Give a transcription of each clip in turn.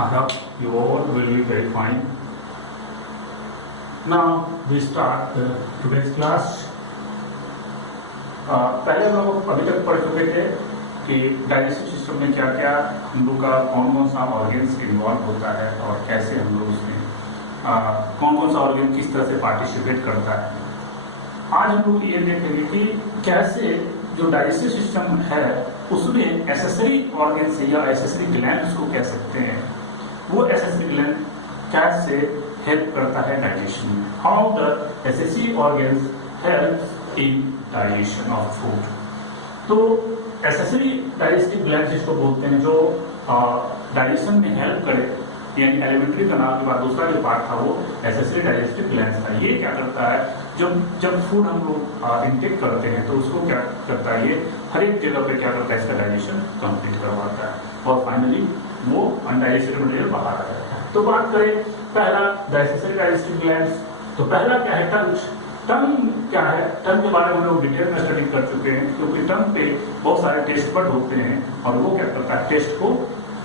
I hope you all will be very fine. Now we start today's class. पहले हम लोग अभी तक पढ़ चुके थे कि डाइजेस्टिव सिस्टम में क्या क्या हम लोग का कौन कौन सा ऑर्गेन्स इन्वॉल्व होता है और कैसे हम लोग उसमें कौन कौन सा ऑर्गेन किस तरह से पार्टिसिपेट करता है। आज हम लोग ये देखेंगे कि कैसे जो डाइजेस्टिव सिस्टम है उसमें एसेसरी ऑर्गेन्स या एसेसरी ग्लैंड्स को कह सकते हैं, वो एसेसरी ग्लैंड कैसे हेल्प करता है डाइजेशन में। How the accessory organs help in digestion of food. तो एसेसरी डाइजेस्टिव ग्लैंड्स जिसको बोलते हैं जो डाइजेशन में हेल्प करे, यानी एलिमेंट्री कनाल के बाद दूसरा जो पार्ट था वो एसेसरी डाइजेस्टिव ग्लैंड्स था। ये क्या करता है, जब फूड हम लोग इंटेक करते हैं तो उसको क्या करता है, ये हर एक जगह पे क्या करता है, इसका डाइजेशन कंप्लीट करवाता है और फाइनली वो अनडाइजेस्टेड मटेरियल बाहर आ जाता है। तो बात करें पहला एसेसरी डाइजेस्टिव ग्लैंड्स, तो पहला क्या है, टंग। टंग क्या है, टंग के बारे में हम लोग डिटेल में स्टडी कर चुके हैं, क्योंकि टंग पे बहुत सारे टेस्ट बड होते हैं और वो क्या करता है, टेस्ट को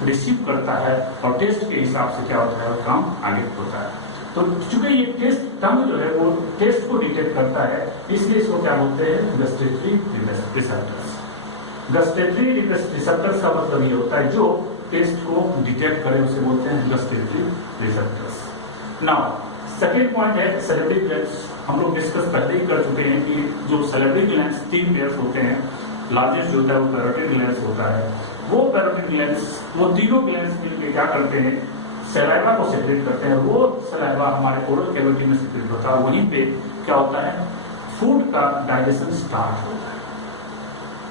रिसीव करता है और टेस्ट के हिसाब से क्या होता है, वो काम आगे होता है। तो चूंकि ये टेस्ट टंग जो है वो टेस्ट को डिटेक्ट करता है, इसलिए इसको क्या बोलते हैं, गस्टेटरी रिसेप्टर्स। गस्टेटरी रिसेप्टर्स का मतलब ये होता है जो टेस्ट को डिटेक्ट करे, उसे बोलते हैं gustatory receptors. Now second point है सैलिवरी ग्लैंड्स। हम लोग डिस्कस पहले ही कर चुके हैं कि जो सैलिवरी ग्लैंड्स तीन पेयर्स होते हैं, लार्जेस्ट जो होता है वो पैरोटिड ग्लैंड्स होता है। वो पैरोटिड ग्लैंड्स, वो तीनों ग्लैंड्स मिलकर क्या करते हैं, सलाइवा को सेक्रेट करते हैं। वो सलाइवा हमारे ओरल कैविटी में सेक्रेट होता है, वहीं पे क्या होता है, फूड का डाइजेशन स्टार्ट होता है।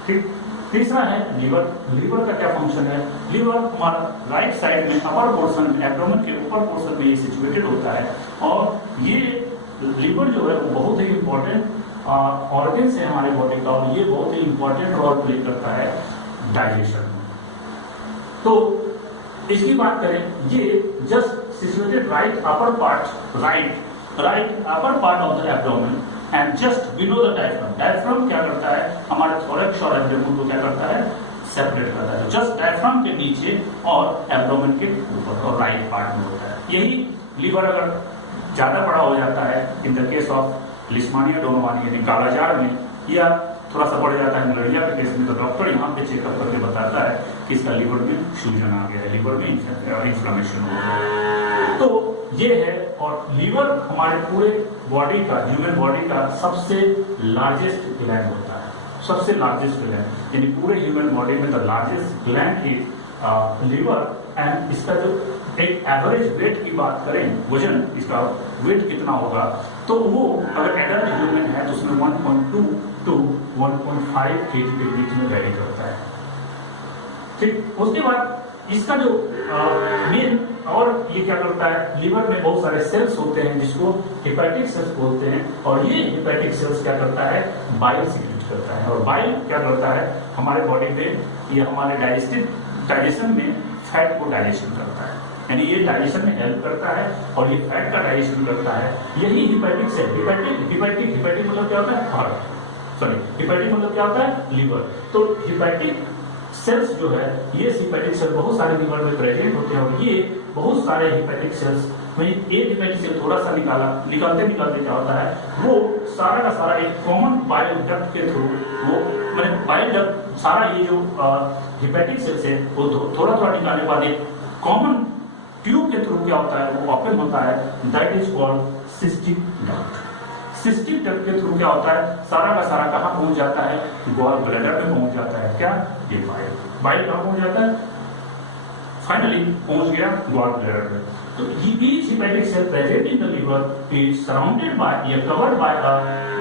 ठीक। तीसरा है लीवर। लीवर का क्या फंक्शन है, लीवर हमारा राइट साइड में अपर पोर्शन में, एब्डोमेन के ऊपर पोर्शन में ये सिचुएटेड होता है और ये लीवर जो है वो बहुत ही इंपॉर्टेंट ऑर्गन है हमारे बॉडी का और ये बहुत ही इंपॉर्टेंट रोल प्ले करता है डाइजेशन में। तो इसकी बात करें, ये just situated right upper part, right upper part of the abdomen and just below the diaphragm. Diaphragm क्या करता है, हमारे थोरैक्स और एब्डोमेन को क्या करता है, सेपरेट करता है। जस्ट डायफ्राम के नीचे और एब्डोमेन के ऊपर और राइट पार्ट में होता है। यही लीवर अगर ज्यादा बड़ा हो जाता है in the case of Leishmania donovani यानी कालाजार में, या थोड़ा सा बढ़ जाता है मलेरिया के केस में, तो डॉक्टर यहाँ पे चेकअप करके बताता है कि इसका लीवर में सूजन आ गया है, लीवर में इंफ्लेमेशन हो गया है। तो ये है, और लीवर हमारे पूरे बॉडी का, ह्यूमन बॉडी का सबसे लार्जेस्ट ग्लैंड होता है, सबसे लार्जेस्ट ग्लैंड, यानी पूरे ह्यूमन बॉडी में the largest gland is liver. And इसका जो एक एवरेज वेट की बात करें, वजन, इसका वेट कितना होगा, तो वो अगर एडल्ट ह्यूमन है तो उसमें 1.2 टू 1.5 kg के बीच में वैरी करता है। ठीक। उसके बाद इसका जो मेन और ये क्या करता है, लीवर में बहुत सारे सेल्स होते हैं जिसको हेपेटिक सेल्स बोलते हैं, और ये हेपेटिक सेल्स क्या करता है, बाइल सीक्रेट करता है। और बाइल क्या करता है हमारे बॉडी में, ये हमारे डाइजेशन में फैट को डाइजेशन करता है, यानी ये डाइजेशन में हेल्प करता है और ये फैट का डाइजेशन करता है। यही हेपेटिक सेल, हेपेटिक मतलब क्या होता है, हार्ट, सॉरी हेपेटिक मतलब क्या होता है, लीवर। तो हेपेटिक सेल्स जो है, ये हेपेटिक सेल बहुत सारे लीवर में प्रेजेंट होते हैं और ये बहुत सारे हेपेटिक सेल्स में एक हेपेटिक सेल थोड़ा सा निकालते क्या होता है, वो सारा का सारा एक कॉमन बाइल डक्ट के थ्रू, वो मैंने बाइल डक्ट सारा ये जो हेपेटिक सेल्स है वो थोड़ा निकालने के बाद एक कॉमन ट्यूब के थ्रू क्या होता है, वो ओपन होता है, that is called cystic duct. Cystic duct के थ्रू क्या होता है, सारा का सारा कहाँ पहुंच जाता है, गॉल ब्लैडर में पहुंच जाता है। क्या, ये बाइल कहाँ पहुंच जाता है, फाइनली पहुंच गया गॉल ब्लैडर में। तो each hepatic cell present in the liver is surrounded by, covered by a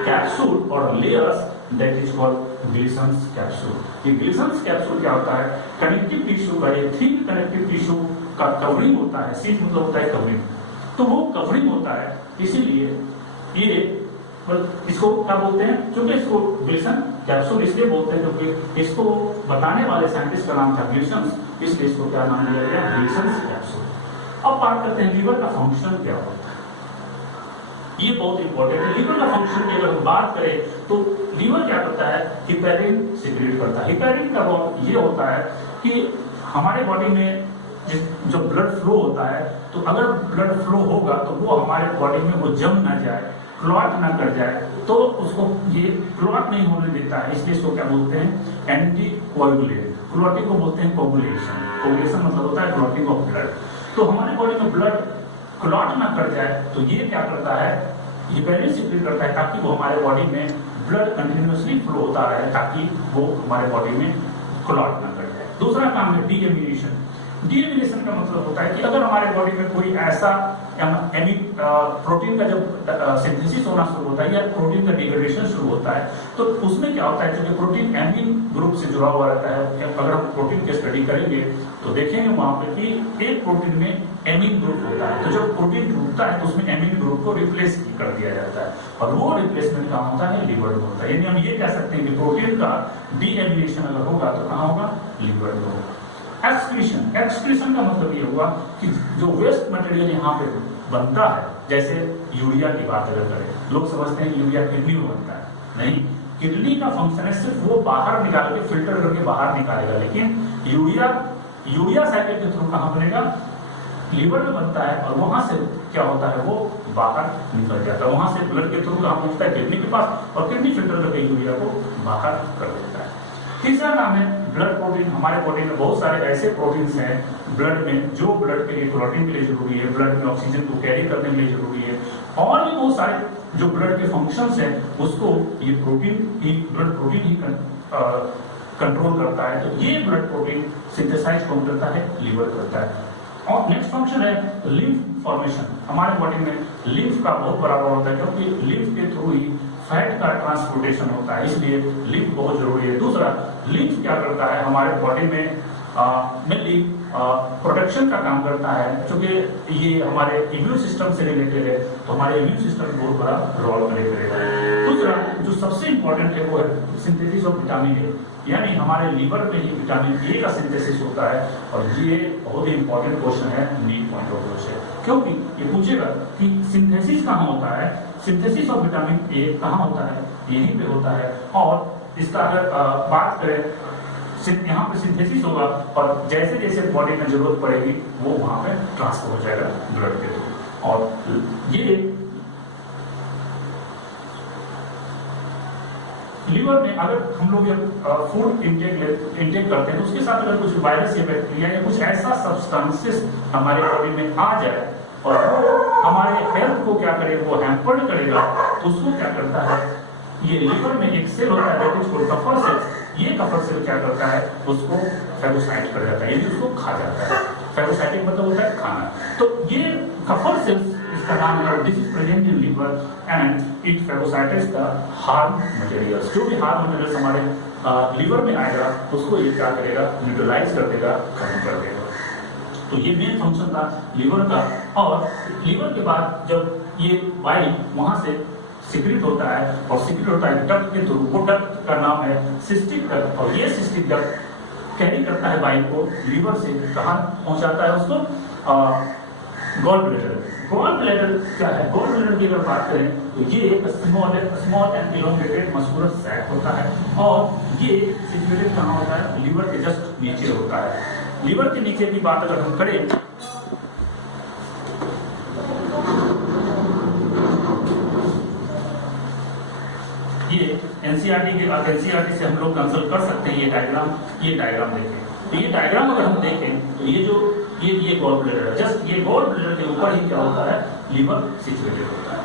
capsule or layers that is called Gleason's capsule। ये Gleason's capsule क्या होता है, कनेक्टिव टिश्यू का, ये थिक कनेक्टिव टिश्यू का कवरिंग होता है। सीट मतलब होता है कवरिंग, तो वो कवरिंग होता है, इसीलिए ये इसको क्या बोलते हैं, क्योंकि इसको ग्लिसन कैप्सूल इसलिए बोलते हैं क्योंकि इसको बताने वाले साइंटिस्ट का नाम था ग्लिसन, इसलिए इसको क्या नाम दिया गया, ग्लिसन कैप्सूल। अब बात करते हैं लीवर का फंक्शन क्या होता है, ये बहुत इंपॉर्टेंट है। लीवर का फंक्शन की अगर हम बात करें तो लीवर क्या करता है, हिपेरिन सीक्रेट करता है। हिपेरिन का ये होता है कि हमारे बॉडी में जो ब्लड फ्लो होता है, तो अगर ब्लड फ्लो होगा तो वो हमारे बॉडी में वो जम ना जाए, क्लॉट ना कर जाए, तो उसको ये क्लॉट नहीं होने देता है, इसलिए इसको क्या बोलते हैं, एंटी कोएगुलेंट। क्लॉटिंग को बोलते हैं कोगुलेशन। कोगुलेशन मतलब होता है क्लॉटिंग ऑफ ब्लड। तो हमारे बॉडी में ब्लड क्लॉट ना कर जाए तो ये क्या करता है, हिपेरिन सीक्रेट करता है ताकि वो हमारे बॉडी में ब्लड कंटिन्यूअसली फ्लो होता रहे, ताकि वो हमारे बॉडी में क्लॉट ना कर जाए। दूसरा काम है डीएमिनेशन। डीएमिनेशन का मतलब होता है कि अगर हमारे बॉडी में कोई ऐसा प्रोटीन का जब सिंथेसिस होना शुरू होता है या प्रोटीन का डिग्रेडेशन शुरू होता है, तो उसमें क्या होता है, क्योंकि प्रोटीन एमीन ग्रुप से जुड़ा हुआ रहता है। अगर हम प्रोटीन की स्टडी करेंगे तो देखेंगे वहां पे कि एक प्रोटीन में एमीन ग्रुप होता है, तो जब प्रोटीन टूटता है तो उसमें एमीन ग्रुप को रिप्लेस कर दिया जाता है, और वो रिप्लेसमेंट कहाँ होता है, लिवर में होता है। यानी हम ये कह सकते हैं कि प्रोटीन का डीएमिनेशन अगर होगा तो कहाँ होगा, लिवर में होगा। एक्सक्रीशन, एक्सक्रीशन का मतलब ये हुआ कि जो वेस्ट मटेरियल यहाँ पे बनता है, जैसे यूरिया की बात अगर करें, लोग समझते हैं यूरिया किडनी में बनता है, नहीं, किडनी का फंक्शन है सिर्फ वो बाहर निकाल के फिल्टर करके बाहर निकालेगा, लेकिन यूरिया साइकिल के थ्रू कहाँ बनेगा, लीवर में बनता है, और वहां से क्या होता है, वो बाहर निकल जाता है, वहां से ब्लड के थ्रू कहाँ पहुंचता है, किडनी के पास, और किडनी फिल्टर करके यूरिया को बाहर कर देता है। तीसरा नाम है ब्लड प्रोटीन। हमारे बॉडी में बहुत सारे ऐसे प्रोटीन्स हैं ब्लड में जो ब्लड के लिए, क्लॉटिंग के लिए जरूरी है, ब्लड में ऑक्सीजन को कैरी करने के लिए जरूरी है, और भी बहुत सारे जो ब्लड के फंक्शंस हैं उसको ये ब्लड प्रोटीन ही कंट्रोल करता है। तो ये ब्लड प्रोटीन सिंथेसाइज कौन करता है, लिवर करता है। और नेक्स्ट फंक्शन है लिम्फ फॉर्मेशन। हमारे बॉडी में लिम्फ का बहुत बड़ा रोल होता है, क्योंकि लिम्फ के थ्रू ही फैट का ट्रांसपोर्टेशन होता है, इसलिए लिम्फ बहुत जरूरी है। दूसरा, लिम्फ क्या करता है, हमारे बॉडी में मेनली प्रोटेक्शन का काम करता है, क्योंकि ये हमारे इम्यून सिस्टम से रिलेटेड है, तो हमारे इम्यून सिस्टम में बहुत बड़ा रोल प्ले करेगा। दूसरा जो सबसे इंपॉर्टेंट है वो है सिंथेसिस ऑफ विटामिन ए, यानी हमारे लीवर में ही विटामिन ए का सिंथेसिस होता है, और ये बहुत ही इंपॉर्टेंट क्वेश्चन है नीट पॉइंट ऑफ व्यू से, क्योंकि ये पूछेगा कि सिंथेसिस कहाँ होता है, सिंथेसिस ऑफ विटामिन ए कहाँ होता है, यहीं पे होता है। और इसका अगर बात करें, यहाँ पे सिंथेसिस होगा, और जैसे जैसे बॉडी में जरूरत पड़ेगी वो वहां पे ट्रांसफर हो जाएगा ब्लड के थ्रू। और ये लीवर में अगर हम लोग फूड इंटेक करते हैं तो उसके साथ अगर कुछ वायरस या बैक्टीरिया या कुछ ऐसा सब्सटेंसेस हमारे बॉडी में आ जाए और वो हमारे हेल्थ को क्या करे, वो हैम्पर्ड करेगा, तो उसको क्या करता है, ये लीवर में एक सेल होता है दैट इज कॉल्ड कफर सेल। ये कफर सेल क्या करता है, उसको फैगोसाइट कर जाता है, यानी उसको खा जाता है। फैगोसाइटिक मतलब होता है खाना। तो ये कफर सेल्स, इसका नाम है, this is present in liver and it phagocytosis the harm materials. जो भी हार्म मटेरियल्स हमारे लीवर में आएगा उसको ये क्या करेगा, न्यूट्रलाइज कर देगा, खत्म कर देगा। तो ये मेन फंक्शन था लीवर का। और लीवर के बाद जब ये बाइल वहां से सिक्रेट होता है, और सिक्रेट होता है डक्ट के थ्रू, वो डक्ट का नाम है सिस्टिक डक्ट, और ये सिस्टिक डक्ट कैरी करता है बाइल को लीवर से, कहाँ पहुंचाता है उसको, गॉल ब्लैडर। गॉल ब्लैडर क्या है, गॉल ब्लैडर की अगर बात करें तो ये एक small and elongated muscular sac होता है, और ये सिचुएटेड कहाँ होता है, लीवर के जस्ट नीचे होता है। लीवर के नीचे की बात अगर हम करें, ये एनसीईआरटी से हम लोग कंसल्ट कर सकते हैं। ये डायग्राम देखें, तो ये डायग्राम अगर हम देखें तो ये जो ये गॉल ब्लैडर है, जस्ट ये गॉल ब्लैडर के ऊपर ही क्या होता है, लीवर सिचुएटेड होता है,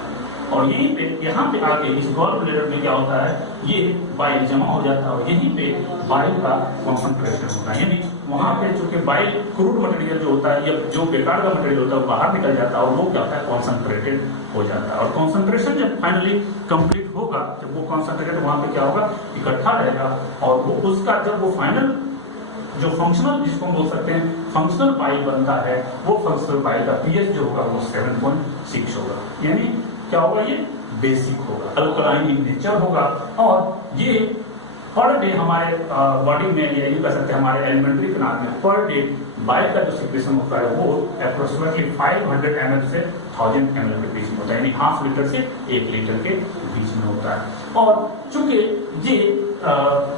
और यहीं पे यहाँ पे आगे इस गॉल ब्लैडर में क्या होता है, ये बाइल जमा हो जाता है, और यहीं पे बाइल का कॉन्सेंट्रेशन होता है, यानी वहां पे चूंकि बाइल क्रूड मटेरियल जो होता है या जो बेकार का मटेरियल होता है वो बाहर निकल जाता है, और वो क्या होता है, कॉन्सेंट्रेटेड हो जाता है। और कॉन्सेंट्रेशन जब फाइनली कंप्लीट होगा, जब वो कॉन्सेंट्रेटेड वहां पे क्या होगा, इकट्ठा रहेगा, और वो उसका जब वो फाइनल जो फंक्शनल, जिसको हम बोल सकते हैं फंक्शनल बाइल बनता है, वो फंक्शनल बाइल का पीएच जो होगा वो 7.6 होगा, यानी क्या होगा, ये बेसिक होगा, अल्कलाइन इन नेचर होगा। और ये पर डे हमारे बॉडी में, ये कह सकते हैं हमारे एलिमेंट्री प्लांट में पर डे बाइल का जो सिक्रेशन होता है वो अप्रोक्सीमेटली 500 ml से 1000 ml के बीच में होता है, यानी ½ लीटर से 1 लीटर के बीच में होता है। और चूंकि ये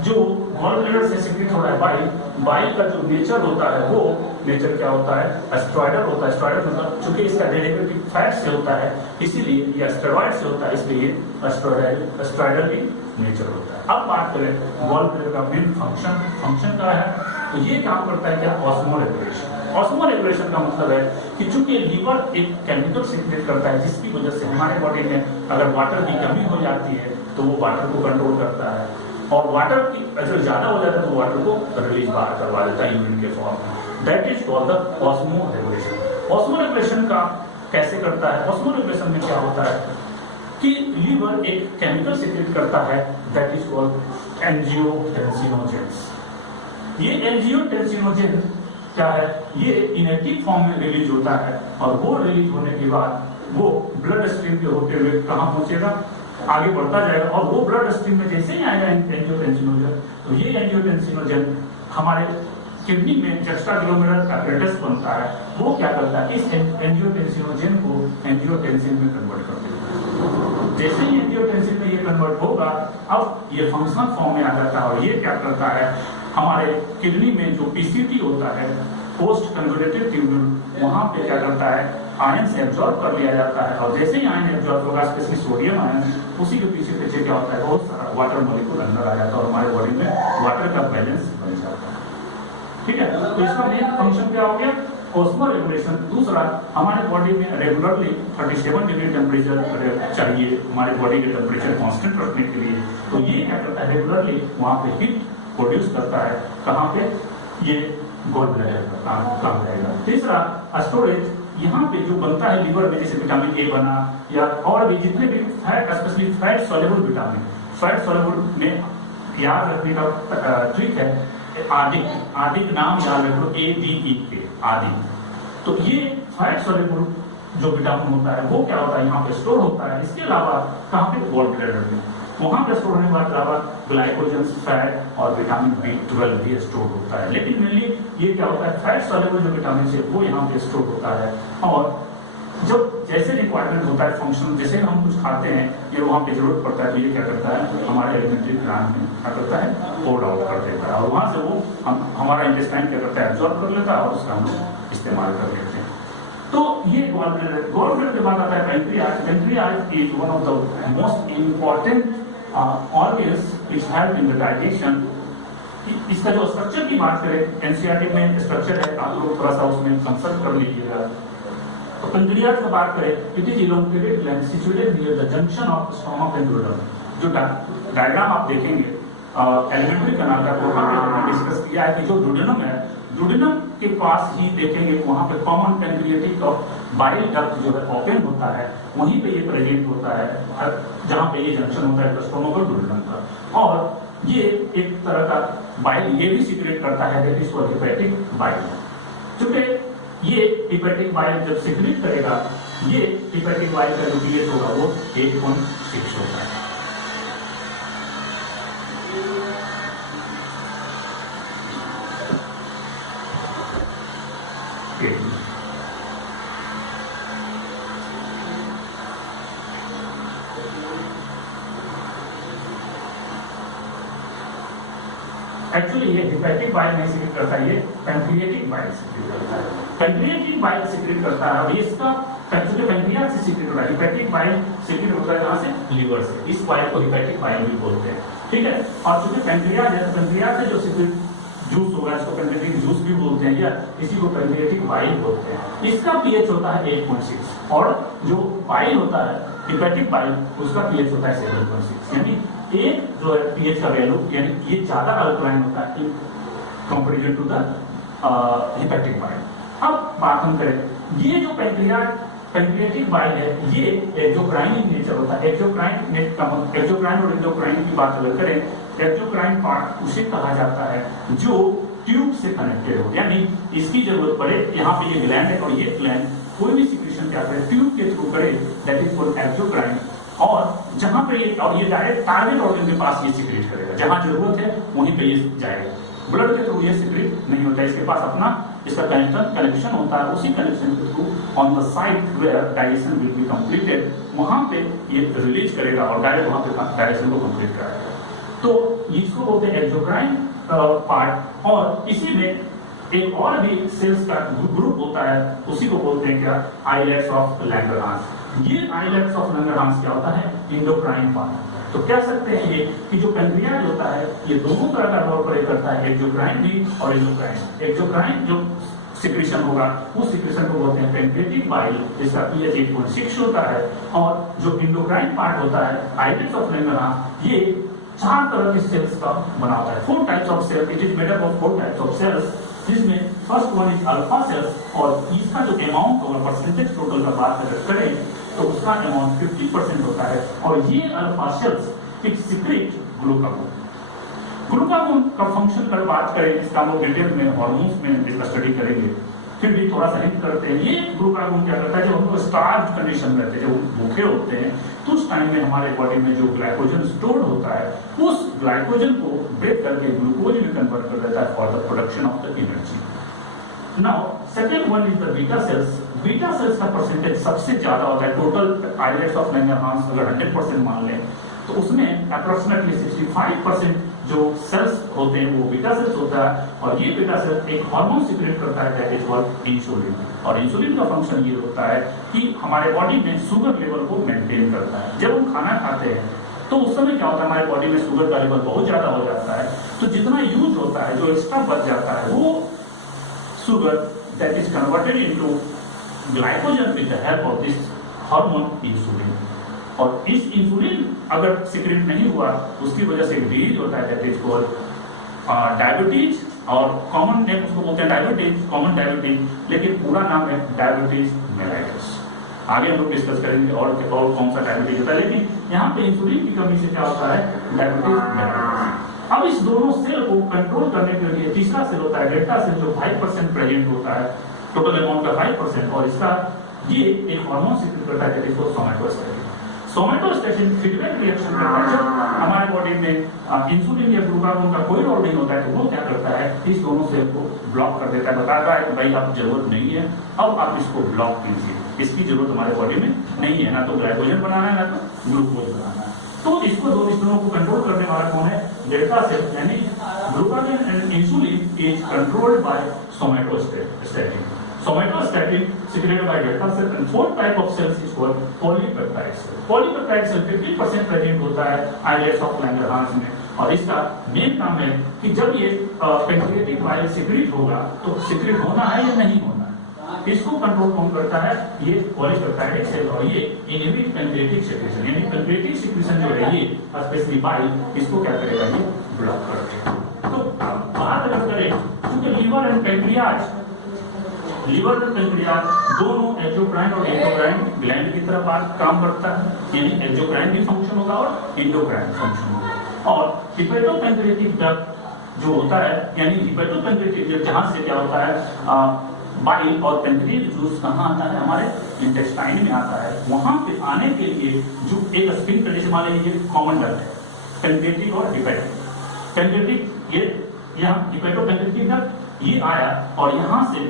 जो गॉल ब्लैडर से सिक्रेट हो रहा है बाइल, बाइल का जो नेचर होता है वो नेचर क्या होता है, एस्टेरॉयडल होता है। एस्टेरॉयडल मतलब चूंकि इसका डेरिवेटिव फैट से होता है इसीलिए ये एस्टेरॉयड से होता है, इसलिए ये एस्टेरॉयडल भी नेचर होता है। अब बात करें गॉल ब्लैडर का मेन फंक्शन क्या है, तो ये काम करता है क्या, ऑस्मोरेगुलेशन। ऑस्मोरेगुलेशन का मतलब है कि चूंकि लीवर एक केमिकल सीक्रेट करता है जिसकी वजह से हमारे बॉडी में अगर वाटर की कमी हो जाती है तो वो वाटर को कंट्रोल करता है, और वाटर की अगर ज्यादा हो जाता है तो वाटर को रिलीज बाहर करवा देता है यूरिन के फॉर्म में। That is called the osmoregulation. Osmoregulation का कैसे करता है, ऑस्मोरेगुलेशन में क्या होता है कि लीवर एक केमिकल सीक्रेट करता है दैट इज कॉल्ड एंजियोटेंसिनोजेंस। ये एंजियोटेंसिनोजेन क्या है, ये इनएक्टिव फॉर्म में रिलीज होता है, और वो रिलीज होने के बाद वो ब्लड स्ट्रीम के होते हुए कहाँ पहुंचेगा, आगे बढ़ता जाएगा, और वो ब्लड स्ट्रीम में जैसे ही आएगा एंजियोटेंसिनोजन, तो ये एंजियोटेंसिनोजन हमारे किडनी में जस्टा ग्लोमेरुलर apparatus बनता है, वो क्या करता है, इस एंजियोटेंसिनोजन को एंजियोटेंसिन में कन्वर्ट कर देता है। जैसे ही एंजियोटेंसिन में ये कन्वर्ट होगा, अब ये फंक्शनल फॉर्म में आ जाता है, और ये क्या करता है, हमारे किडनी में जो पीसीटी होता है, पोस्ट कन्वर्टेटिव ट्यूब्यूल, वहां पे क्या करता है, आयन से एब्जॉर्ब कर लिया जाता है, और जैसे ही आयन एब्जॉर्ब होगा, स्पेशली सोडियम आयन, उसी के पीछे क्या होता है, बहुत सारा वाटर मॉलिक्यूल अंदर आ जाता है, और हमारे बॉडी में वाटर का बैलेंस बन जाता है। ठीक है, तो इसका मेन फंक्शन क्या हो गया, ऑस्मोरेगुलेशन। दूसरा, हमारे बॉडी में रेगुलरली 37 डिग्री टेम्परेचर चाहिए हमारे बॉडी के टेम्परेचर कांस्टेंट रखने के लिए, तो ये क्या करता है, रेगुलरली वहां पे हीट प्रोड्यूस करता है, कहाँ पे, ये गॉल ब्लैडर का काम रहेगा। तीसरा, स्टोरेज, यहाँ पे जो बनता है लीवर में, जैसे विटामिन ए बना, या और भी जितने भी fat, specially fat soluble vitamin, fat soluble में याद रखने का ट्रिक है, आदिक नाम याद रखो, ADEK, आदिक। तो ये फैट सोल्युबल जो विटामिन होता है वो क्या होता है, यहाँ पे स्टोर होता है। इसके अलावा कहाँ पे, गॉल ब्लैडर में, वहां पे स्टोर होने के अलावा ग्लाइकोजन, फैट और विटामिन B12 भी स्टोर होता है। लेकिन मेनली ये क्या होता है, फैट सोल्युबल जो विटामिन है वो यहाँ पे स्टोर होता है, और जब जैसे रिक्वायरमेंट होता है फंक्शन, जैसे हम कुछ खाते हैं या वहाँ पे जरूरत पड़ता है, तो ये क्या करता है, हमारे एलिमेंट्री ग्लैंड में क्या करता है, पोर्ट आउट कर देता है, और वहां से वो हमारा इंटेस्टाइन क्या करता है, एब्जॉर्ब कर लेता है, और उसका हम इस्तेमाल कर लेते हैं। तो ये गॉल ब्लैडर के बाद आता है pancreas. Pancreas is one of the most important organs which help in the digestion. इसका जो स्ट्रक्चर की बात करें, एनसीईआरटी में स्ट्रक्चर है, आप लोग थोड़ा सा उसमें कंसल्ट कर लीजिएगा। तो पैंक्रियाज की बात करें, it is elongated gland situated near the junction of stomach and duodenum. जो डायग्राम आप देखेंगे एलिमेंट्री कैनाल का, वहां पे हमने डिस्कस किया है कि जो डुओडेनम है, डुओडेनम के पास ही देखेंगे वहां पे कॉमन पैंक्रियाटिक और बाइल डक्ट जो है ओपन होता है, वहीं पे ये प्रेजेंट होता है, जहां पे ये जंक्शन होता है स्टमक और डुओडेनम का। और ये एक तरह का बाइल ये भी सीक्रेट करता है, that is called hepatic bile. चूंकि ये हेपेटिक बाइल जब सीक्रेट करेगा, ये हेपेटिक बाइल का जो pH होगा वो 8.6 होता है। एक्चुअली ये हेपेटिक बाइल नहीं सीक्रेट करता है, ये पैंक्रियाटिक बाइल सीक्रेट करता है। पैंक्रियाटिक बाइल सीक्रेट करता है, और ये इसका एक्चुअली पैंक्रियाज से सीक्रेट होता है। हेपेटिक बाइल सीक्रेट होता है कहां से, लीवर से। इस बाइल को हेपेटिक बाइल भी बोलते हैं। ठीक है, और चूंकि पैंक्रियाज है, पैंक्रियाज से जो सीक्रेट जूस होगा, इसको पैंक्रियाटिक जूस भी बोलते हैं, या इसी को पैंक्रियाटिक बाइल बोलते हैं। इसका pH होता है 8.6, और जो बाइल होता है हेपेटिक बाइल, उसका pH होता है 7.6। यानी एक जो है pH का वैल्यू, यानी ये ज्यादा अल्कलाइन होता है comparison to the hepatic bile. अब बात हम करें, ये जो पैंक्रियाटिक बाइल है, ये एक्सोक्राइन इन नेचर होता है। एक्सोक्राइन और एंडोक्राइन की बात अगर करें, एक्सोक्राइन पार्ट उसे कहा जाता है जो ट्यूब से कनेक्टेड हो, यानी इसकी जरूरत पड़े, यहाँ पे ये ग्लैंड है और ये ग्लैंड कोई भी सिक्रीशन क्या करे, ट्यूब के थ्रू करे, दैट इज कॉल्ड एक्सोक्राइन। और जहां पे ये डायरेक्ट टारगेट ऑर्गन के पास ये सिक्रेट करेगा, जहां जरूरत है वहीं पे ये जाएगा। ब्लड के थ्रू ये सिक्रेट नहीं होता है, इसके पास अपना इसका कनेक्शन होता है, उसी कनेक्शन के through on the site where digestion will be completed, वहां पे ये रिलीज करेगा और डायरेक्ट वहां पे डाइजेशन को कंप्लीट कराएगा। तो इसको बोलते हैं एक्सोक्राइन पार्ट और इसी में एक और भी सेल्स का ग्रुप होता है, उसी को बोलते हैं क्या, आइलेट्स ऑफ लैंगरहांस। ये आइलेट्स ऑफ लैंगरहांस क्या होता है, इंडोक्राइन पार्ट। तो कह सकते हैं ये कि जो पेनक्रियाज होता है ये दोनों तरह का रोल प्ले करता है, एक्सोक्राइन भी और इंडोक्राइन। एक्सोक्राइन जो सिक्रीशन होगा उस सिक्रीशन को बोलते हैं पेनक्रियाटिक बाइल, जिसका pH 8.6 होता है। और जो इंडोक्राइन पार्ट होता है आइलेट्स ऑफ लैंगरहांस, ये 4 तरह के सेल्स का बना होता है, 4 types of cell. It is made up of 4 types of cells, जिसमें first one is alpha cells, और इसका जो अमाउंट होगा परसेंटेज टोटल का बात अगर करें तो उसका अमाउंट 50% होता है। और ये अल्फा सेल्स एक सीक्रेट ग्लूकागोन। ग्लूकागोन का फंक्शन कर बात करें, इसका हम लोग डिटेल में हार्मोन्स में इसका स्टडी करेंगे, फिर भी थोड़ा सा हिंट करते हैं। ये ग्लूकागोन क्या करता है, जब हम लोग स्टार्व्ड कंडीशन में रहते हैं, जब भूखे होते हैं, तो उस टाइम में हमारे बॉडी में जो ग्लाइकोजन स्टोर्ड होता है, उस ग्लाइकोजन को ब्रेक करके ग्लूकोज में कन्वर्ट कर देता है for the production of the energy. Now second one is the beta cells. Beta cells का परसेंटेज सबसे ज्यादा होता है टोटल आइलेट्स ऑफ लैंगरहांस अगर 100% मान लें तो उसमें अप्रोक्सीमेटली 65% जो सेल्स होते हैं वो बीटा सेल्स होता है। और ये बीटा सेल एक हार्मोन सीक्रेट करता है दैट इज कॉल्ड इंसुलिन। और इंसुलिन का फंक्शन ये होता है कि हमारे बॉडी में शुगर लेवल को मेंटेन करता है। जब हम खाना खाते हैं तो उस समय क्या होता है, हमारे बॉडी में शुगर का लेवल बहुत ज्यादा हो जाता है, तो जितना यूज होता है, जो एक्स्ट्रा बच जाता है, वो sugar that is converted into glycogen with the help of this hormone insulin। और इस इंसुलिन अगर सिक्रेट नहीं हुआ उसकी वजह से डिजीज होता है दैट इज कॉल्ड डायबिटीज, और कॉमन नेम उसको बोलते हैं डायबिटीज, कॉमन डायबिटीज, लेकिन पूरा नाम है डायबिटीज मेलाइटस। आगे हम लोग डिस्कस करेंगे और कौन सा डायबिटीज होता है, लेकिन यहाँ पे इंसुलिन की कमी से क्या होता है, डायबिटीज मेलाइटस। अब इस दोनों सेल को कंट्रोल करने के लिए तीसरा सेल होता है डेल्टा सेल, जो 5% प्रेजेंट होता है, टोटल अमाउंट का 5%, और इसका ये एक हार्मोन सीक्रेट करता है जिसको सोमैटोस्टैटिन। सोमैटोस्टैटिन फीडबैक रिएक्शन करता है। जब हमारे बॉडी में इंसुलिन या ग्लूकागोन का कोई रोल नहीं होता है तो वो क्या करता है, इस दोनों सेल को ब्लॉक कर देता है, बताता है कि भाई अब जरूरत नहीं है, अब आप इसको ब्लॉक कीजिए, इसकी जरूरत हमारे बॉडी में नहीं है, ना तो ग्लाइकोजन बनाना है ना तो ग्लूकोज बनाना है। तो इसको इस दोनों को कंट्रोल करने वाला कौन है, डेल्टा सेल, यानी glucagon and insulin is controlled by somatostatin. Somatostatin secreted by delta cell, and 4th type of cells is called polypeptide cell. Polypeptide cell 50% present होता है आइलेट्स ऑफ लैंगरहांस में, और इसका मेन काम है कि जब ये पेनक्रियाटिक बाइल सिक्रीट होगा तो सिक्रीट होना है या नहीं होना है, इसको कंट्रोल कौन करता है, ये पॉलीपेप्टाइड सेल, और ये इनहिबिट पेनक्रियाटिक सिक्रीशन, यानी पेनक्रियाटिक सिक्रीशन जो है ये स्पेशली बाइल, इसको क्या करेगा, ये ब्लॉक कर देगा। तो बात अगर करें, क्योंकि लीवर एंड पेनक्रियाज, लीवर और पेनक्रियाज दोनों एक्सोक्राइन और एंडोक्राइन ग्लैंड की तरह काम करता है, यानी एक्सोक्राइन भी फंक्शन होगा और एंडोक्राइन फंक्शन होगा। और हिपेटोपेनक्रियाटिक डक्ट जो होता है, यानी हिपेटोपेनक्रियाटिक डक्ट जहां से क्या होता है, बाइल और पेनक्रियाटिक जूस कहाँ आता है, हमारे इंटेस्टाइन में आता है। वहां पे आने के लिए जो एक स्पिन जैसे मान लीजिए कॉमन डक्ट है, पेनक्रियाटिक और हिपेटिक। पेनक्रियाटिक ये यहाँ हिपेटोपेनक्रियाटिक डक्ट ये आया, और यहाँ से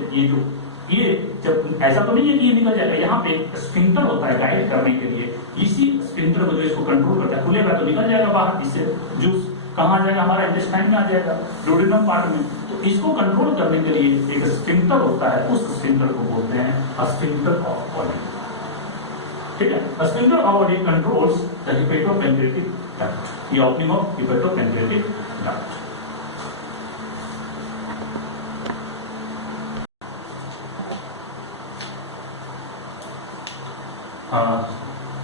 ये जब ऐसा तो नहीं है कि ये निकल जाएगा, यहाँ पे स्फिंक्टर होता है गाइड करने के लिए, इसी स्फिंक्टर को जो इसको कंट्रोल करता है, खुलेगा तो निकल जाएगा बाहर, इससे जूस कहाँ आ जाएगा, हमारा इंटेस्टाइन में आ जाएगा, डोडेनम पार्ट में। तो इसको कंट्रोल करने के लिए एक स्फिंक्टर होता है, उस स्फिंक्टर को बोलते हैं स्फिंक्टर ऑफ बॉडी। ठीक है, sphincter of body controls the hepatopancreatic duct, ये ओपनिंग ऑफ हिपेटोपेनक्रियाटिक डक्ट।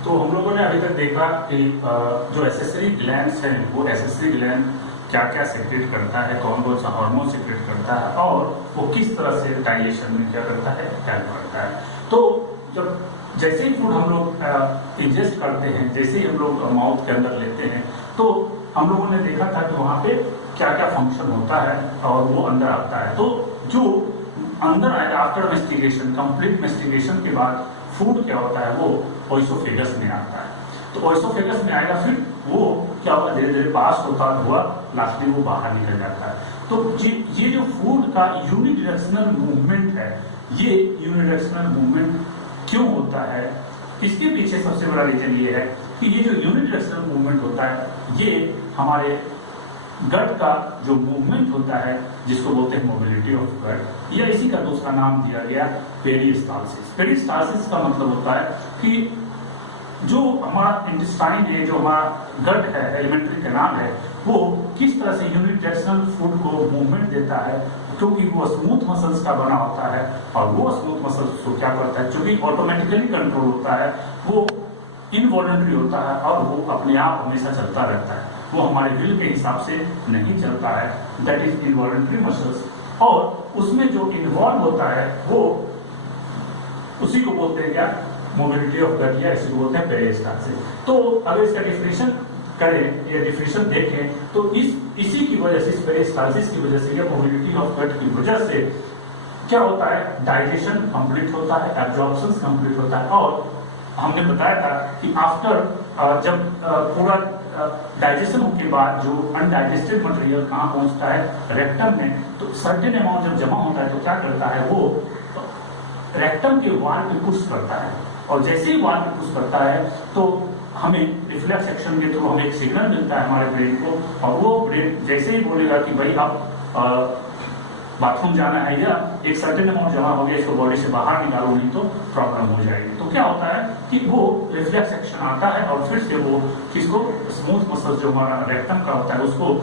तो हम लोगों ने अभी तक देखा कि जो एसेसरी ग्लैंड्स हैं, वो एसेसरी ग्लैंड क्या क्या सेक्रेट करता है, कौन कौन सा हार्मोन सेक्रेट करता है, और वो किस तरह से डाइजेशन में क्या करता है, हेल्प करता है। तो जब जैसे ही फूड हम लोग इंजेस्ट करते हैं, जैसे ही हम लोग माउथ के अंदर लेते हैं, तो हम लोगों ने देखा था कि वहाँ पे क्या क्या फंक्शन होता है और वो अंदर आता है। तो जो अंदर आएगा आफ्टर मेस्टिकेशन, कंप्लीट मेस्टिकेशन के बाद फूड क्या होता है, वो ओइसोफेगस में आता है। तो ओइसोफेगस में आएगा, फिर वो क्या होगा, धीरे धीरे पास होता हुआ लास्टली वो बाहर निकल जाता है। तो ये जो फूड का यूनिडायरेक्शनल मूवमेंट है, ये यूनिडायरेक्शनल मूवमेंट क्यों होता है, इसके पीछे सबसे बड़ा रीजन ये है कि ये जो यूनिडायरेक्शनल मूवमेंट होता है, ये हमारे गट का जो मूवमेंट होता है जिसको बोलते हैं मोबिलिटी ऑफ गट, या इसी का दूसरा नाम दिया गया पेरिस्टाल्सिस। पेरिस्टाल्सिस का मतलब होता है कि जो हमारा इंटेस्टाइन है, जो हमारा गट है, एलिमेंट्री कैनाल है, वो किस तरह से यूनिडायरेक्शनल फूड को मूवमेंट देता है, क्योंकि वो स्मूथ मसल्स का बना होता है और वो स्मूथ मसल्स को क्या करता है, क्योंकि ऑटोमेटिकली कंट्रोल होता है, वो इनवॉलंटरी होता है और वो अपने आप हमेशा चलता रहता है, वो हमारे विल के हिसाब से नहीं चलता है, दैट इज इनवॉलंटरी मसल्स। और उसमें जो इन्वॉल्व होता है वो उसी को बोलते हैं क्या, मोबिलिटी ऑफ गट, या इसी को बोलते हैं पेरिस्टाल्सिस। तो अगर इसका डिफिनेशन करें या डिफिनेशन देखें तो इसी की वजह से, इस पेरिस्टाल्सिस की वजह से या मोबिलिटी ऑफ गट की वजह से क्या होता है, डाइजेशन कंप्लीट होता है, एब्जॉर्प्शन कंप्लीट होता है। और हमने बताया था कि आफ्टर जब पूरा डाइजेशन के बाद जो अनडाइजेस्टेड मटेरियल कहाँ पहुंचता है, रेक्टम में, तो सर्टेन अमाउंट जब जमा होता है तो क्या करता है, वो रेक्टम के वाल पे पुश करता है, और जैसे ही वाल पे पुश करता है तो हमें रिफ्लेक्स एक्शन के थ्रू हमें एक सिग्नल मिलता है हमारे ब्रेन को, और वो ब्रेन जैसे ही बोलेगा कि भाई आप बाथरूम जाना है या एक सर्टेन अमाउंट जमा हो गया, इसको बॉडी से बाहर निकालो नहीं तो प्रॉब्लम हो जाएगी। तो क्या होता है कि वो रिफ्लेक्स एक्शन आता है और फिर से वो किसको, स्मूथ मसल जो हमारा रेक्टम का होता है उसको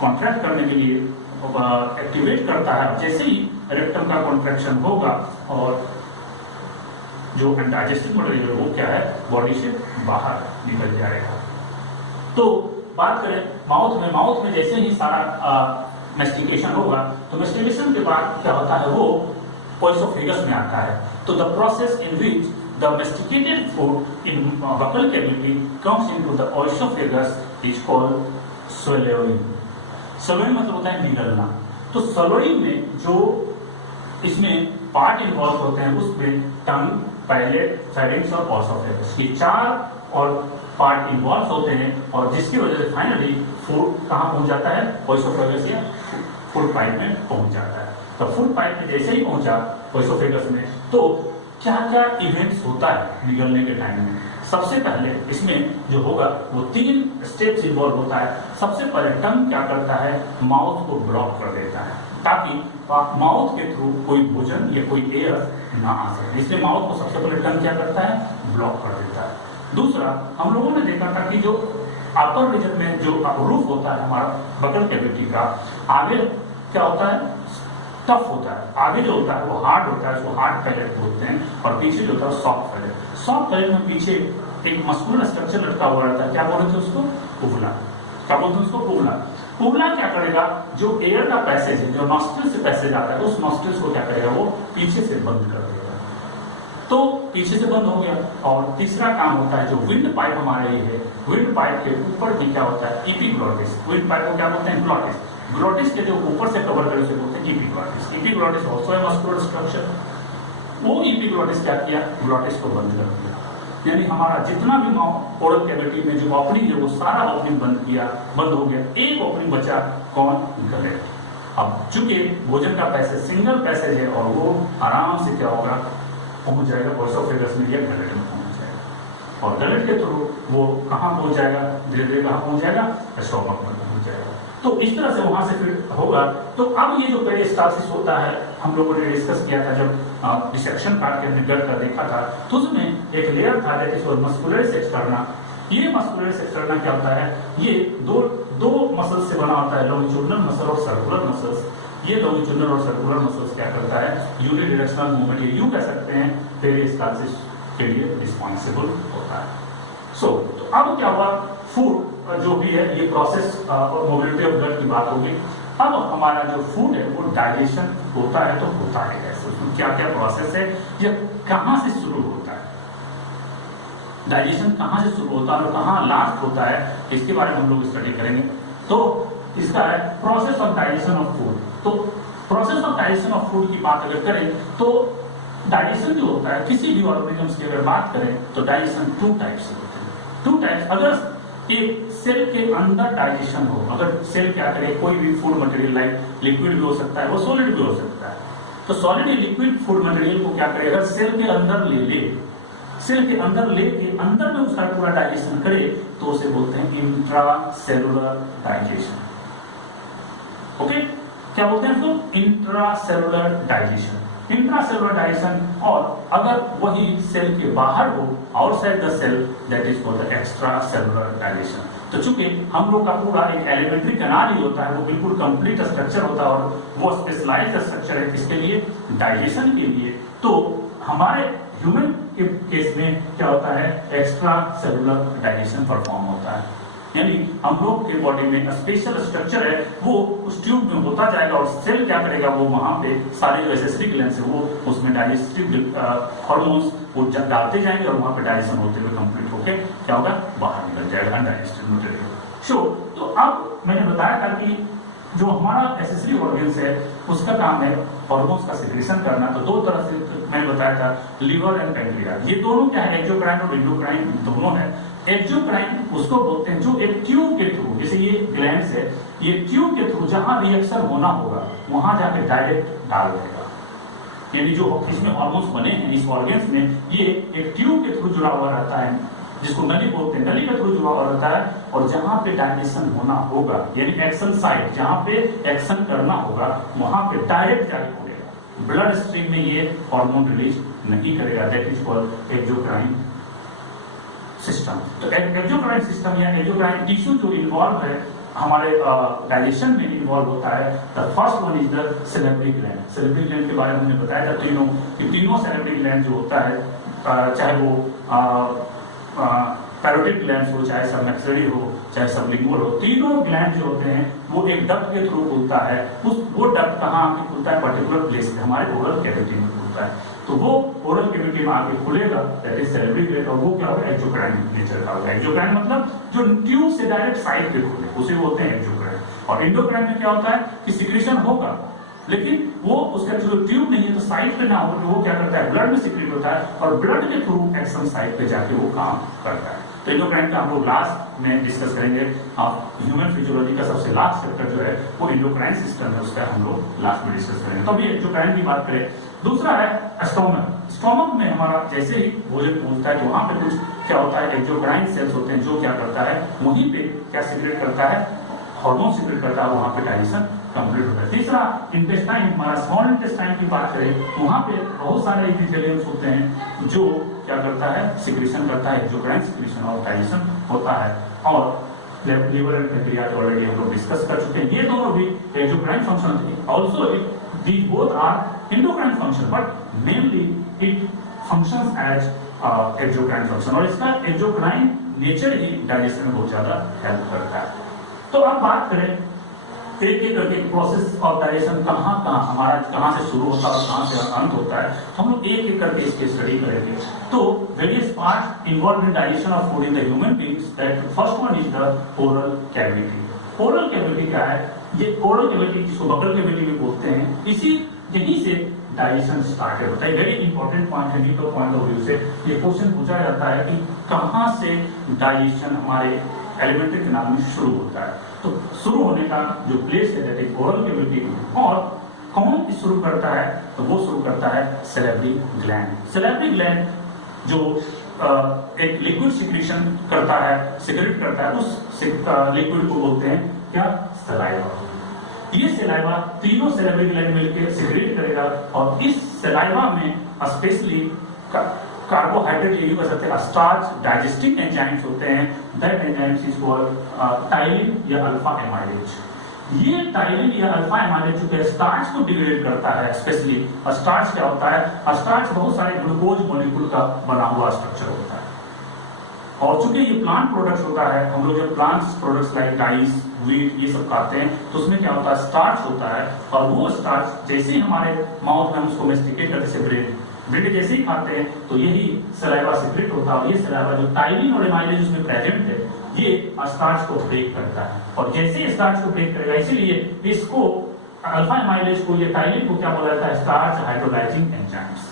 कॉन्ट्रैक्ट करने के लिए एक्टिवेट करता है। जैसे ही रेक्टम का कॉन्ट्रैक्शन होगा और जो अनडाइजेस्टेड मटेरियल वो क्या है, बॉडी से बाहर निकल जाएगा। तो बात करें माउथ में जैसे ही सारा मेस्टिकेशन होगा, तो मेस्टिकेशन के बाद क्या होता है, वो ओएसोफेगस में आता है। तो the process in which the masticated food in buccal cavity comes into the oesophagus is called swallowing. Swallowing मतलब होता है निगलना। तो स्वैलोइंग में जो इसमें पार्ट इन्वॉल्व होते हैं उसमें टंग, पैलेट, फेरिंक्स और ओएसोफेगस, ये 4 और पार्ट इन्वॉल्व होते हैं, और जिसकी वजह से फाइनली फूड कहाँ पहुंच जाता है, ओएसोफेगस या फूड पाइप में पहुंच जाता है। तो फूड पाइप में जैसे ही पहुंचा ओएसोफेगस में, तो क्या क्या इवेंट्स होता है निगलने के टाइम में। सबसे पहले इसमें जो होगा वो 3 स्टेप्स इन्वॉल्व होता है। सबसे पहले टंग क्या करता है, माउथ को ब्लॉक कर देता है ताकि माउथ के थ्रू कोई भोजन या कोई एयर ना आ सके, इसलिए माउथ को सबसे पहले टंग क्या करता है, ब्लॉक कर देता है। दूसरा, हम लोगों ने देखा था कि जो अपर रीजन में जो रूफ होता है हमारा बकल कैविटी का, आगे क्या होता है, टफ होता है, आगे जो होता है वो हार्ड होता है, उसको हार्ड पैलेट बोलते हैं, और पीछे जो होता है सॉफ्ट पैलेट। सॉफ्ट पैलेट में पीछे एक मस्कुलर स्ट्रक्चर लटका हुआ रहता है, क्या बोलते हैं उसको, पुबला। क्या बोलते हैं उसको, पुबला। पुबला क्या करेगा, जो एयर का पैसेज है, जो नॉस्ट्रिल से पैसेज आता है, उस नॉस्ट्रिल्स को क्या करेगा, वो पीछे से बंद कर देगा। तो पीछे से बंद हो गया। और तीसरा काम होता है, जो विंड पाइप हमारे ये है, विंड पाइप के ऊपर भी क्या होता है, एपिग्लॉटिस। विंड पाइप को क्या बोलते हैं, ग्लॉटिस। ग्लॉटिस के जो ऊपर से कवर करे उसे बोलते हैं एपिग्लॉटिस। एपिग्लॉटिस आल्सो है मस्कुलर स्ट्रक्चर। वो एपिग्लॉटिस क्या किया, ग्लॉटिस को बंद कर दिया, यानी हमारा जितना भी ओरल कैविटी में जो ओपनिंग है वो सारा ओपनिंग बंद हो गया। एक ओपनिंग बचा, कौन, गले। अब चूंकि भोजन का पैसेज सिंगल पैसेज है और वो आराम से क्या होगा, पहुंच जाएगा ओएसोफेगस में या गलेट में पहुंच जाएगा, और गलेट के थ्रू वो कहाँ पहुंच जाएगा, धीरे धीरे कहाँ पहुंच जाएगा, स्टोमक में पहुंच जाएगा। तो इस तरह से वहां से फिर होगा। तो अब ये जो पेरिस्टाल्सिस होता है, हम लोगों ने डिस्कस किया था जब डिसेक्शन पार्ट के हमने गट का देखा था, तो उसमें एक लेयर था दैट इज मस्कुलरिस एक्सटर्ना। ये मस्कुलरिस एक्सटर्ना क्या होता है, ये दो मसल से बना होता है, लॉन्जिट्यूडिनल मसल और सर्कुलर मसल्स। ये लॉन्जिट्यूडिनल और सर्कुलर मसल्स क्या करता है, यूनिडायरेक्शनल मूवमेंट, ये यूं कह सकते हैं, पेरिस्टाल्सिस के लिए रिस्पॉन्सिबल होता है। तो अब क्या हुआ, फूड जो भी है ये प्रोसेस और मोबिलिटी ऑफ गट की बात होगी। अब हमारा जो फूड है वो डाइजेशन होता है, तो होता है कैसे, उसमें क्या क्या प्रोसेस है, ये कहाँ से शुरू होता है, डाइजेशन कहाँ से शुरू होता है और कहाँ लास्ट होता है, इसके बारे में हम लोग स्टडी करेंगे। तो इसका है process of digestion of food. तो process of digestion of food की बात अगर करें तो डाइजेशन जो होता है किसी भी ऑर्गेनिजम्स की अगर बात करें तो डाइजेशन 2 टाइप्स से होते हैं। 2 टाइप्स, अगर एक सेल के अंदर डाइजेशन हो, अगर सेल क्या करे, कोई भी फूड मटेरियल लाइक लिक्विड भी हो सकता है, वो सॉलिड भी हो सकता है, तो सॉलिड या लिक्विड फूड मटेरियल को क्या करे, अगर सेल के अंदर ले सेल के अंदर लेके अंदर में उसका पूरा डाइजेशन करे तो उसे बोलते हैं इंट्रा सेलुलर डाइजेशन। ओके, क्या बोलते हैं इसको? Intracellular digestion. इंट्रासेलुलर डाइजेशन, और अगर वही सेल के बाहर हो, outside the cell, that is called extra cellular digestion. तो चूंकि हम लोग का पूरा एक एलिमेंट्री कैनाल ही होता है, वो बिल्कुल कंप्लीट स्ट्रक्चर होता है और वो स्पेशलाइज्ड स्ट्रक्चर है किसके लिए? डाइजेशन के लिए। तो हमारे ह्यूमन के केस में क्या होता है? एक्स्ट्रा सेलुलर डाइजेशन परफॉर्म होता है, यानी हम लोग के बॉडी में स्पेशल स्ट्रक्चर है, वो उस ट्यूब में होता जाएगा और सेल क्या करेगा? वो वहां पे सारे जो एसेसरी ग्लैंड्स है वो उसमें डाइजेस्टिव हार्मोन्स वो डालते जाएंगे और वहां पे डाइजेशन होते हुए कंप्लीट होके क्या होगा? बाहर निकल जाएगा अनडाइजेस्टेड मटेरियल। तो अब मैंने बताया था कि जो हमारा एसेसरी ऑर्गन्स है उसका काम है हार्मोन्स का सिक्रेशन करना। तो दो तरह से मैंने बताया था, लिवर एंड पैंक्रियाज। ये दोनों क्या है? एक्सोक्राइन और एंडोक्राइन दोनों है। एक्सोक्राइन उसको बोलते हैं जो एक ट्यूब के थ्रू, जैसे ये ग्लैंड्स है, ये ट्यूब के थ्रू जहां रिएक्शन होना होगा वहां जाके डायरेक्ट डाल देगा। यानी जो इसमें हार्मोन्स बने हैं इस ऑर्गन्स में, ये एक ट्यूब के थ्रू जुड़ा हुआ रहता है, जिसको नली बोलते हैं, नली के थ्रू जुड़ा हुआ रहता है, और जहां पे डायजेशन होना होगा यानी एक्शन साइट, जहां पे एक्शन करना होगा वहां पे डायरेक्ट जाके होगा। ब्लड स्ट्रीम में ये हार्मोन रिलीज नहीं करेगा, that is called exocrine system. तो एक्सोक्राइन सिस्टम या एक्सोक्राइन टिश्यू जो इन्वॉल्व है हमारे डाइजेशन में इन्वॉल्व होता है। The first one is the salivary gland. Salivary gland के बारे में हमने बताया था तीनों सेलेब्री ग्लैंड जो होता है, चाहे वो पैरोटिड ग्लैंड हो, चाहे सबमैक्सिलरी हो, चाहे सबलिंगुअल हो, तीनों ग्लैंड जो होते हैं वो एक डक्ट के थ्रू खुलता है। वो डक्ट कहाँ आके खुलता है? पर्टिकुलर प्लेस पे, हमारे ओरल कैविटी में खुलता है। तो वो ओरल कैविटी में आके खुलेगा, दैट इज सेलेब्री ग्लैंड, और वो क्या होगा? एक्सोक्राइन नेचर का होगा। एक्सोक्राइन मतलब जो ट्यूब से डायरेक्ट साइड पे खुले, उसे बोलते हैं एक्सोक्राइन। और एंडोक्राइन में क्या होता है कि सिक्रेशन होगा, लेकिन वो उसका जो ट्यूब नहीं है तो साइड पे ना हो, तो वो क्या करता है? ब्लड में सिक्रेट होता है और ब्लड के थ्रू एक्शन साइड पे जाके वो काम करता है। तो एंडोक्राइन का हम लोग लास्ट में डिस्कस करेंगे। ह्यूमन फिजियोलॉजी का सबसे लास्ट चैप्टर जो है वो एंडोक्राइन सिस्टम है, उसका हम लोग लास्ट में डिस्कस करेंगे। तो अभी एंडोक्राइन की बात करें, दूसरा है स्टोमक। स्टोमक में हमारा जैसे ही भोजन पहुंचता है तो वहां पे कुछ क्या होता है? एक्सोक्राइन सेल्स होते हैं जो क्या करता है? वहीं पे क्या सिक्रेट करता है? हार्मोन सिक्रेट करता है, वहां पे डाइजेशन कंप्लीट होता है। तीसरा इंटेस्टाइन, हमारा स्मॉल इंटेस्टाइन की बात करें, वहां पे बहुत सारे एपिथेलियम्स होते हैं जो क्या करता है? सिक्रेशन करता है, एक्सोक्राइन सिक्रेशन और डाइजेशन होता है। और लिवर एंड पैंक्रियाज ऑलरेडी हम लोग डिस्कस कर चुके हैं, ये दोनों भी exocrine function. Also these both are endocrine function, but mainly it functions as exocrine function, और इसका एक्सोक्राइन नेचर ही डाइजेशन में बहुत ज्यादा हेल्प करता है। तो अब बात करें एक एक करके प्रोसेस ऑफ डाइजेशन हमारा कहाँ से शुरू होता है और कहाँ से अंत होता है, हम लोग एक एक करके इसकी स्टडी करेंगे। तो various part involve in digestion of food in the human beings, that first one is the oral cavity. Oral cavity क्या है? ये ओरल कैविटी जिसको बकल कैविटी भी बोलते हैं, इसी यहीं से डाइजेशन स्टार्ट होता है। वेरी इंपॉर्टेंट पॉइंट है, नीटो पॉइंट ऑफ व्यू से ये क्वेश्चन पूछा जाता है कि कहाँ से डाइजेशन हमारे एलिमेंट्री कैनाल में शुरू होता है। तो शुरू होने का जो प्लेस है दैट इज ओरल कैविटी, और कौन शुरू करता है? तो वो शुरू करता है सेलेब्री ग्लैंड। सेलेब्री ग्लैंड जो एक लिक्विड सिक्रीशन करता है, सिक्रेट करता है, उस लिक्विड को बोलते हैं क्या? सलाइवा। ये सलाइवा तीनों सेलेब्री ग्लैंड मिलकर सिक्रेट करेगा, और इस सलाइवा में स्पेशली कार्बोहाइड्रेट यूज कर सकते हैं, स्टार्च डाइजेस्टिंग एंजाइम्स होते हैं, that enzymes is called ptyalin या अल्फा एमाइलेज। ये टाइलिन या अल्फा एमाइलेज जो स्टार्च को डिग्रेड करता है, स्पेशली स्टार्च क्या होता है? स्टार्च बहुत सारे ग्लूकोज मॉलिक्यूल का बना हुआ स्ट्रक्चर होता है, और चूंकि ये प्लांट प्रोडक्ट्स होता है, हम लोग जब plants products like rice, wheat ये सब खाते हैं तो उसमें क्या होता है? स्टार्च होता है, और वो स्टार्च जैसे ही हमारे माउथ में हम उसको मेस्टिकेट करते हैं, ब्रेड जैसे ही खाते हैं तो यही सलाइवा सिक्रेट होता है, और ये सलाइवा जो टाइलिन और एमाइलेज उसमें प्रेजेंट है ये स्टार्च को ब्रेक करता है, और जैसे ही स्टार्च को ब्रेक करेगा, इसीलिए इसको अल्फा एमाइलेज को, ये टाइलिन को क्या बोला जाता है? Starch hydrolysing enzymes.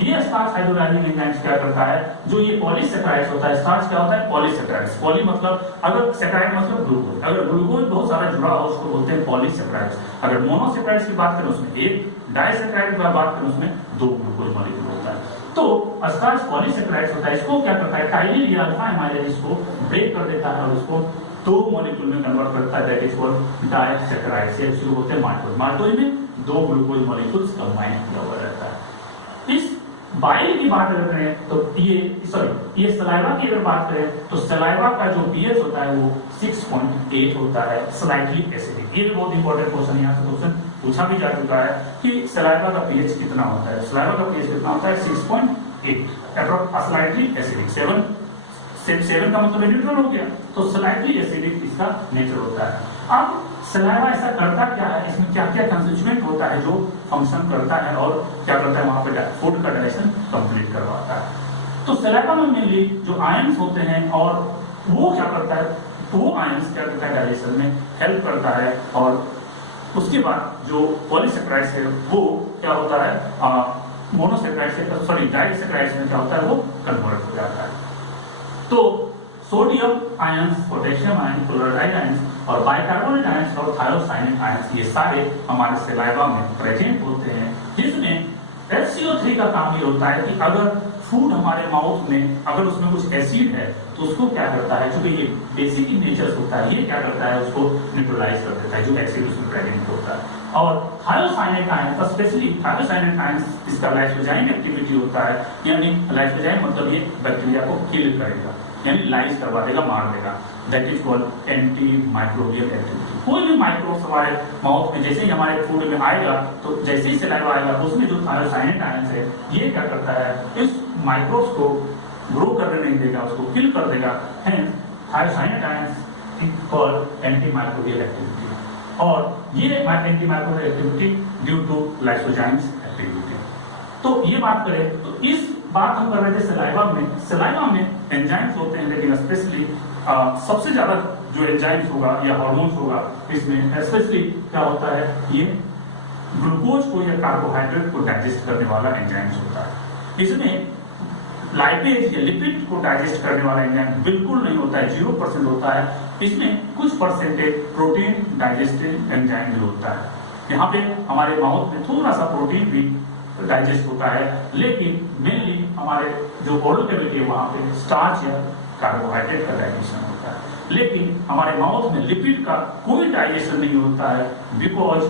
ये स्टार्च हाइड्रोलाइजिंग एंजाइम्स क्या करता है? जो ये पॉलीसेकेराइड्स होता है, स्टार्च क्या होता है? पॉलीसेकेराइड्स। पॉली मतलब अगर सेकेराइड मतलब ग्लूकोज, अगर ग्लूकोज बहुत सारा जुड़ा हो उसको बोलते हैं पॉलीसेकेराइड्स। अगर मोनोसेकेराइड्स की बात करें उसमें एक, डाइसेकेराइड की बात करें उसमें दो ग्लूकोज मॉलिक्यूल होता है। तो स्टार्च पॉलीसेकेराइड्स होता है, इसको क्या करता है? टाइलिन या अल्फा एमाइलेज इसको ब्रेक कर देता है और उसको दो मॉलिक्यूल में कन्वर्ट करता है, दैट इज कॉल्ड डाइसैकेराइड से शुरू होते हैं माल्टोज। माल्टोज में दो ग्लूकोज मॉलिक्यूल्स कंबाइन किया हुआ रहता है। इस बाइल की बात अगर करें तो ये सलाइवा की अगर बात करें तो सलाइवा का जो पीएच होता है वो 6.8 होता है, स्लाइटली एसिडिक। ये भी बहुत इंपॉर्टेंट क्वेश्चन यहाँ से क्वेश्चन पूछा भी जा चुका है कि सलाइवा का पीएच कितना होता है। सलाइवा का पीएच कितना होता है 6.8, अप्रोक्स स्लाइटली एसिडिक। 7 का मतलब न्यूट्रल हो गया, तो स्लाइटली एसिडिक इसका नेचर होता है। अब सलाइवा ऐसा करता क्या है, इसमें क्या क्या कंस्टिट्यूएंट होता है जो फंक्शन करता है और क्या करता है, वहां पे फूड का डाइजेशन कंप्लीट करवाता है। तो सलाइवा में मेनली जो आयंस होते हैं और वो क्या करता है, वो आयंस क्या करता है डाइजेशन में हेल्प करता है, और उसके बाद जो पॉलीसेक्राइड्स है वो क्या होता है मोनोसेक्राइड से डाइसेक्राइड्स में क्या होता है वो कन्वर्ट हो जाता है। तो sodium ions, potassium ion, chloride ions और बाइकार्बोनेट आयंस और थायोसाइनेट आयंस ये सारे हमारे सलाइवा में प्रेजेंट होते हैं, जिसमें HCO3 का काम ये होता है कि अगर फूड हमारे माउथ में अगर उसमें कुछ एसिड है तो उसको क्या करता है, क्योंकि ये बेसिक इन नेचर होता है, ये क्या करता है उसको न्यूट्रलाइज कर देता है जो एसिड उसमें प्रेजेंट होता है। और thiocyanate ions, specially thiocyanate ions, इसका लाइसोजाइम एक्टिविटी होता है, यानी लाइसोजाइम मतलब ये बैक्टीरिया को किल करेगा, यानी लाइस करवा देगा, मार देगा, that is called anti microbial activity. कोई भी माइक्रोब्स हमारे माउथ में जैसे ही हमारे फूड में आएगा तो जैसे ही सलाइवा आएगा उसमें जो थायोसाइनेट आयंस है ये क्या करता है, इस माइक्रोब्स को ग्रो करने नहीं देगा, उसको किल कर देगा। Hence thiocyanate ions called anti microbial activity, और ये anti microbial activity due to lysozymes activity. तो ये बात करें तो इस बात हम कर रहे थे सलाइवा में एंजाइम्स होते हैं, लेकिन स्पेशली सबसे ज्यादा जो एंजाइम्स होगा या हार्मोन्स होगा इसमें स्पेशली क्या होता है, ये ग्लूकोज को या कार्बोहाइड्रेट को डाइजेस्ट करने वाला एंजाइम्स होता है। इसमें लाइपेज या लिपिड को डाइजेस्ट करने वाला एंजाइम बिल्कुल नहीं होता है, 0% होता है। इसमें कुछ परसेंटेज प्रोटीन डाइजेस्टिव एंजाइम भी होता है। यहाँ पे हमारे माउथ में थोड़ा सा प्रोटीन भी डाइजेस्ट होता है, लेकिन मेनली हमारे जो ओरल कैविटी है वहां पे स्टार्च या कार्बोहाइड्रेट का डाइजेशन होता है, लेकिन हमारे माउथ में लिपिड का कोई डाइजेशन नहीं होता है, because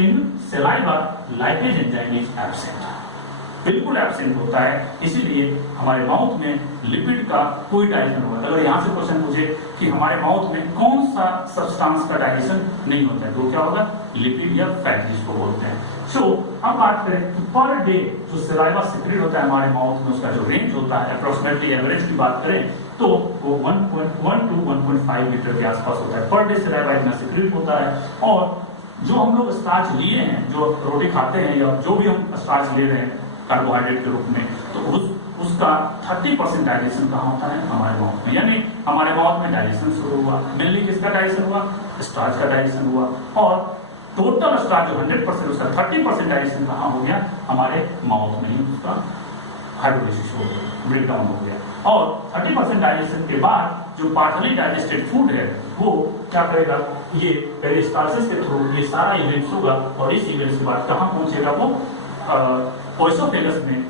in saliva lipase enzyme is absent, बिल्कुल एब्सेंट होता है, इसीलिए हमारे माउथ में लिपिड का कोई डाइजेशन होता है। अगर यहाँ से क्वेश्चन पूछे कि हमारे माउथ में कौन सा सब्सटेंस का डाइजेशन नहीं होता है तो क्या होगा, लिपिड या फैट जिसको बोलते हैं। सो अब बात करें कि पर डे जो सलाइवा सिक्रेट होता है हमारे माउथ में उसका जो रेंज होता है अप्रोक्सीमेटली एवरेज की बात करें तो वो 1.1 to 1.5 लीटर के आसपास होता है। पर डे सलाइवा इतना सिक्रेट होता है, और जो हम लोग स्टार्च लिए हैं, जो रोटी खाते हैं या जो भी हम स्टार्च ले रहे हैं कार्बोहाइड्रेट के रूप में, तो उसका 30% डाइजेशन कहाँ होता है, हमारे माउथ में। यानी हमारे माउथ में डाइजेशन शुरू हुआ, मेनली किसका डाइजेशन हुआ, स्टार्च का डाइजेशन हुआ, और टोटल स्टार्च जो 100% उसका 30% डाइजेशन कहाँ हो गया, हमारे माउथ में ही उसका हाइड्रोलिसिस हो गया, ब्रेक डाउन हो गया। और 30% डाइजेशन के बाद जो पार्शली डाइजेस्टेड फूड है वो क्या करेगा, ये पेरिस्टालसिस के थ्रू ये सारा इवेंट्स होगा, और इस इवेंट्स के बाद कहाँ पहुंचेगा वो ओएसोफेगस में।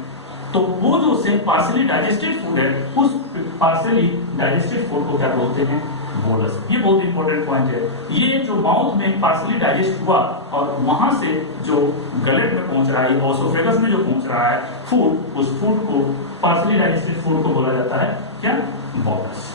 तो वो जो से पार्शली डाइजेस्टेड फूड है उस पार्शली डाइजेस्टेड फूड को क्या बोलते हैं, बोलस। ये बहुत इंपॉर्टेंट पॉइंट है। ये जो माउथ में पार्शली डाइजेस्ट हुआ और वहां से जो गलेट में पहुंच रहा है, ओएसोफेगस में जो पहुंच रहा है फूड, उस फूड को पार्शली डाइजेस्टेड फूड को बोला जाता है क्या, बोलस।